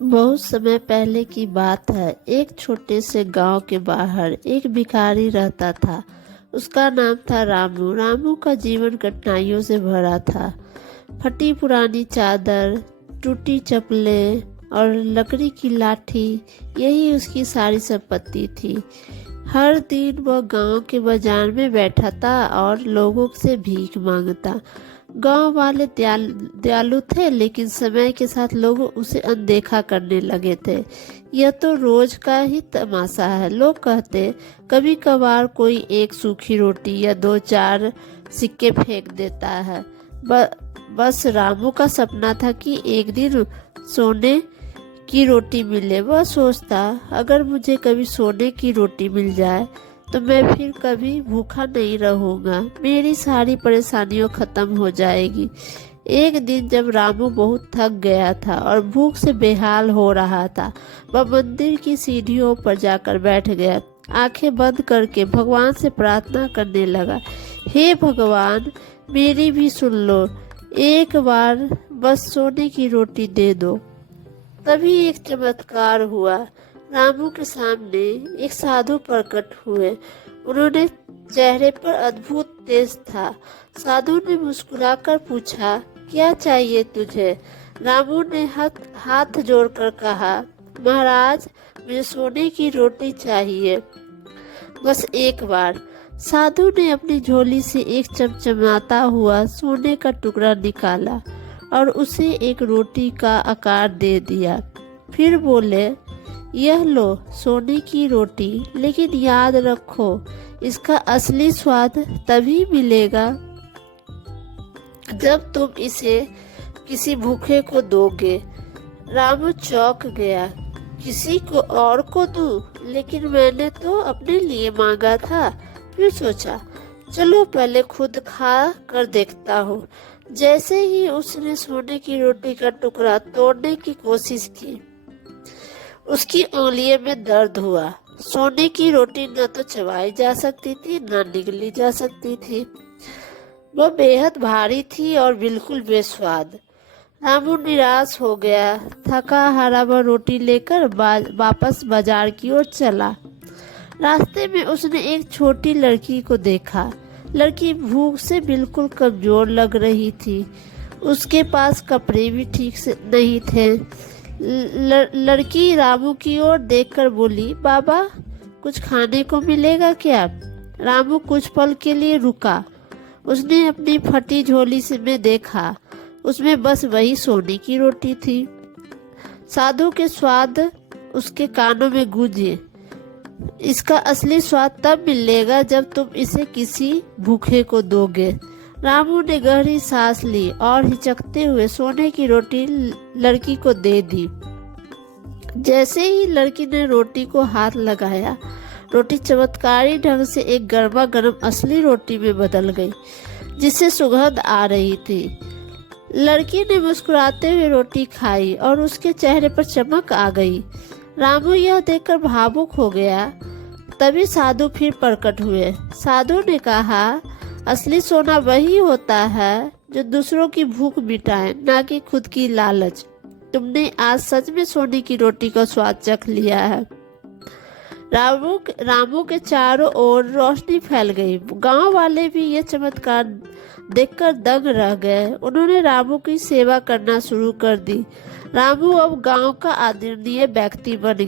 बहुत समय पहले की बात है। एक छोटे से गांव के बाहर एक भिखारी रहता था। उसका नाम था रामू। रामू का जीवन कठिनाइयों से भरा था। फटी पुरानी चादर, टूटी चप्पलें और लकड़ी की लाठी, यही उसकी सारी संपत्ति थी। हर दिन वह गांव के बाजार में बैठा था और लोगों से भीख मांगता। गांव वाले दयालु थे, लेकिन समय के साथ लोग उसे अनदेखा करने लगे थे। यह तो रोज का ही तमाशा है, लोग कहते। कभी कभार कोई एक सूखी रोटी या दो चार सिक्के फेंक देता है। बस रामू का सपना था कि एक दिन सोने की रोटी मिले। वह सोचता, अगर मुझे कभी सोने की रोटी मिल जाए तो मैं फिर कभी भूखा नहीं रहूंगा, मेरी सारी परेशानियां खत्म हो जाएगी। एक दिन जब रामू बहुत थक गया था और भूख से बेहाल हो रहा था, वह मंदिर की सीढ़ियों पर जाकर बैठ गया। आंखें बंद करके भगवान से प्रार्थना करने लगा, हे भगवान, मेरी भी सुन लो, एक बार बस सोने की रोटी दे दो। तभी एक चमत्कार हुआ। रामू के सामने एक साधु प्रकट हुए। उन्होंने चेहरे पर अद्भुत तेज था। साधु ने मुस्कुराकर पूछा, क्या चाहिए तुझे? रामू ने हाथ जोड़कर कहा, महाराज, मुझे सोने की रोटी चाहिए, बस एक बार। साधु ने अपनी झोली से एक चमचमाता हुआ सोने का टुकड़ा निकाला और उसे एक रोटी का आकार दे दिया। फिर बोले, यह लो सोने की रोटी, लेकिन याद रखो, इसका असली स्वाद तभी मिलेगा जब तुम इसे किसी भूखे को दोगे। रामू चौंक गया, किसी को और को दूं? लेकिन मैंने तो अपने लिए मांगा था। फिर सोचा, चलो पहले खुद खा कर देखता हूँ। जैसे ही उसने सोने की रोटी का टुकड़ा तोड़ने की कोशिश की, उसकी उंगलियों में दर्द हुआ। सोने की रोटी न तो चबाई जा सकती थी, न निगली जा सकती थी। वह बेहद भारी थी और बिल्कुल बेस्वाद। रामू निराश हो गया। थका हारा वह रोटी लेकर वापस बाजार की ओर चला। रास्ते में उसने एक छोटी लड़की को देखा। लड़की भूख से बिल्कुल कमजोर लग रही थी। उसके पास कपड़े भी ठीक से नहीं थे। लड़की रामू की ओर देखकर बोली, बाबा, कुछ खाने को मिलेगा क्या? रामू कुछ पल के लिए रुका। उसने अपनी फटी झोली में देखा, उसमें बस वही सोने की रोटी थी। साधु के स्वाद उसके कानों में गूंजे, इसका असली स्वाद तब मिलेगा जब तुम इसे किसी भूखे को दोगे। रामू ने गहरी सांस ली और हिचकते हुए सोने की रोटी लड़की को दे दी। जैसे ही लड़की ने रोटी को हाथ लगाया, रोटी चमत्कारी ढंग से एक गर्मा गर्म असली रोटी में बदल गई, जिससे सुगंध आ रही थी। लड़की ने मुस्कुराते हुए रोटी खाई और उसके चेहरे पर चमक आ गई। रामू यह देखकर भावुक हो गया। तभी साधु फिर प्रकट हुए। साधु ने कहा, असली सोना वही होता है जो दूसरों की भूख मिटाए, ना कि खुद की लालच। तुमने आज सच में सोने की रोटी का स्वाद चख लिया है। रामू के चारों ओर रोशनी फैल गई। गांव वाले भी ये चमत्कार देखकर दंग रह गए। उन्होंने रामू की सेवा करना शुरू कर दी। रामू अब गांव का आदरणीय व्यक्ति बन गया।